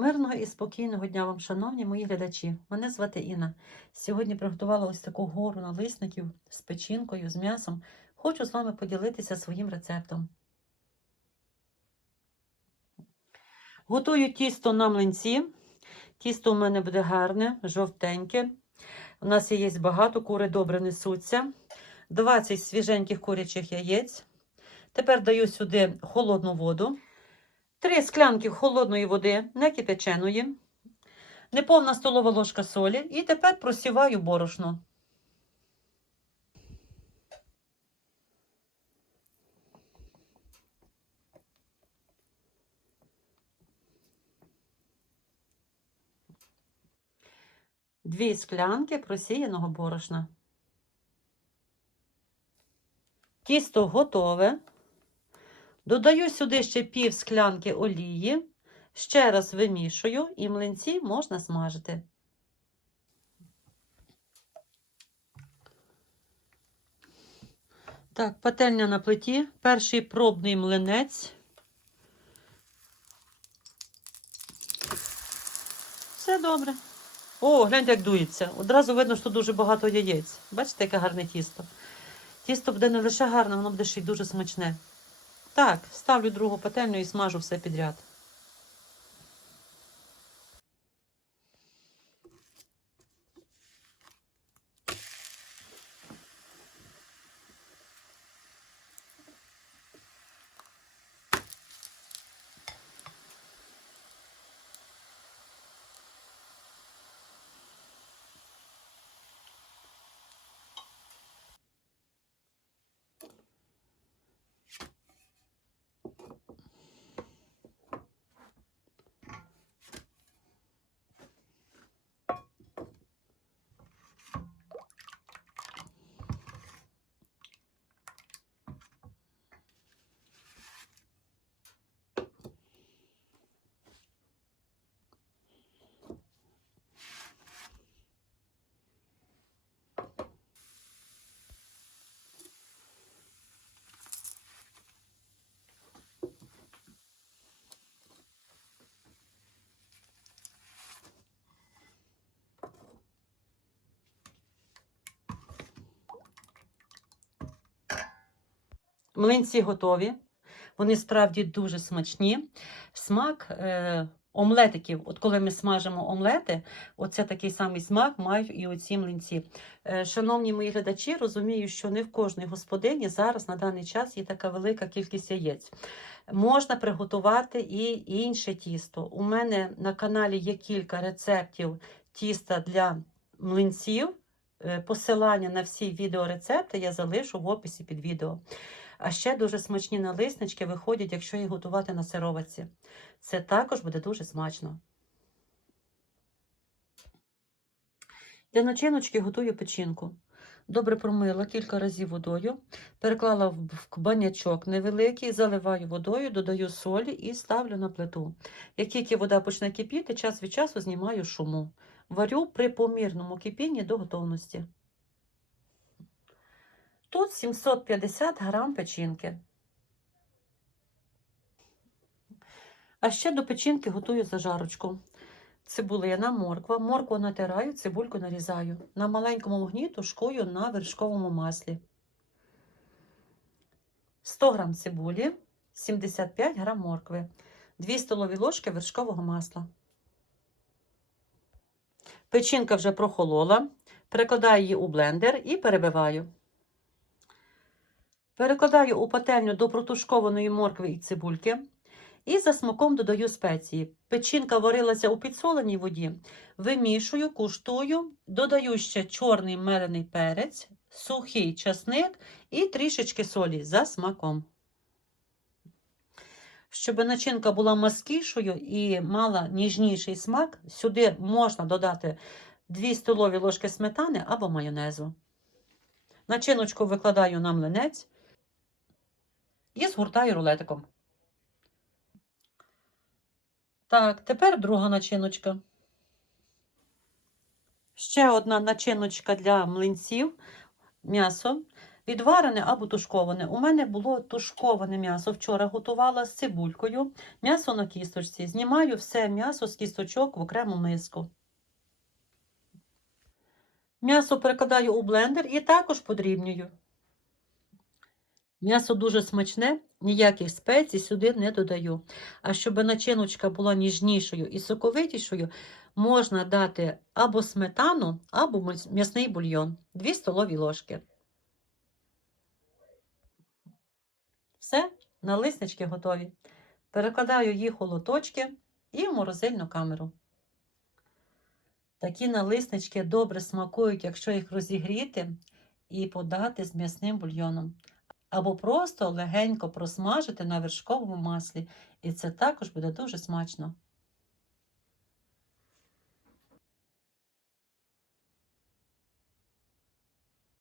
Мирного і спокійного дня вам, шановні мої глядачі. Мене звати Інна. Сьогодні приготувала ось таку гору налисників з печінкою, з м'ясом. Хочу з вами поділитися своїм рецептом. Готую тісто на млинці. Тісто у мене буде гарне, жовтеньке. У нас є багато, кури добре несуться. 20 свіженьких курячих яєць. Тепер даю сюди холодну воду. Три склянки холодної води, не кипяченої, неповна столова ложка солі. І тепер просіваю борошно. Дві склянки просіяного борошна. Тісто готове. Додаю сюди ще пів склянки олії, ще раз вимішую і млинці можна смажити. Так, пательня на плиті, перший пробний млинець. Все добре. О, гляньте, як дується. Одразу видно, що дуже багато яєць. Бачите, яке гарне тісто. Тісто буде не лише гарне, воно буде ще й дуже смачне. Так, ставлю другу пательню і смажу все підряд. Млинці готові. Вони справді дуже смачні. Смак е, омлетиків, от коли ми смажимо омлети, оце такий самий смак мають і оці млинці. Е, шановні мої глядачі, розумію, що не в кожній господині зараз на даний час є така велика кількість яєць. Можна приготувати і інше тісто. У мене на каналі є кілька рецептів тіста для млинців. Е, Посилання на всі відеорецепти я залишу в описі під відео. А ще дуже смачні налиснички виходять, якщо їх готувати на сироватці. Це також буде дуже смачно. Для начиночки готую печінку. Добре промила кілька разів водою, переклала в банячок невеликий, заливаю водою, додаю солі і ставлю на плиту. Як тільки вода почне кипіти, час від часу знімаю шуму. Варю при помірному кипінні до готовності. Тут 750 грам печінки. А ще до печінки готую зажарочку. Цибулина, морква. Моркву натираю, цибульку нарізаю. На маленькому вогні тушкую на вершковому маслі. 100 грам цибулі, 75 грам моркви, 2 столові ложки вершкового масла. Печінка вже прохолола. Перекладаю її у блендер і перебиваю. Перекладаю у пательню до протушкованої моркви і цибульки. І за смаком додаю спеції. Печінка варилася у підсоленій воді. Вимішую, куштую, додаю ще чорний мелений перець, сухий часник і трішечки солі за смаком. Щоб начинка була маскішою і мала ніжніший смак, сюди можна додати 2 столові ложки сметани або майонезу. Начиночку викладаю на млинець і згортаю рулетиком. Так, тепер друга начиночка. Ще одна начиночка для млинців. М'ясо. Відварене або тушковане. У мене було тушковане м'ясо. Вчора готувала з цибулькою, м'ясо на кісточці. Знімаю все м'ясо з кісточок в окрему миску. М'ясо перекладаю у блендер і також подрібнюю. М'ясо дуже смачне, ніяких спецій сюди не додаю. А щоб начиночка була ніжнішою і соковитішою, можна дати або сметану, або м'ясний бульйон 2 столові ложки. Все, налиснички готові. Перекладаю їх у лоточки і в морозильну камеру. Такі налиснички добре смакують, якщо їх розігріти і подати з м'ясним бульйоном. Або просто легенько просмажити на вершковому маслі. І це також буде дуже смачно.